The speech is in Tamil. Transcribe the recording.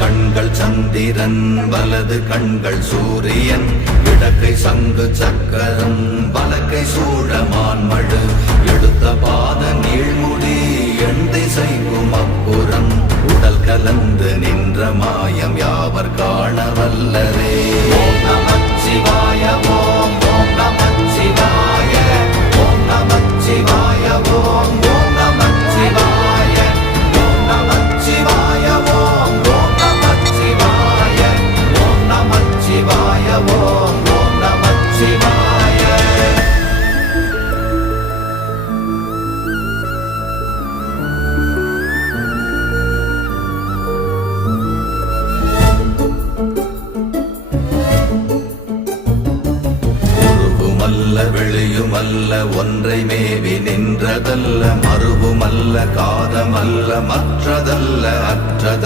கண்கள் சந்திரன் வலது கண்கள் சூரியன் இடக்கை சங்கு சக்கரம் வலக்கை சூழமான்மழு எடுத்த பாத நீழ்முடி எண் திசைக்கும் அப்புறம் உடல் கலந்து நின்ற மாயம் யாவர் காண வல்லரே. ஓம் நமச்சிவாய ஓம் ஓம் நமச்சிவாய ஓம் நமச்சிவாய ஓம் ஓம் நமச்சிவாய ஓம் நமச்சிவாய ஓம் ஓம் நமச்சிவாய ஓம் நமச்சிவாய ஓம் ஓம் நமச்சிவாய. வெளியுமல்ல ஒன்றை மேவி நின்றதல்ல மறுவுமல்ல காதமல்ல மற்றதல்ல அற்றதல்ல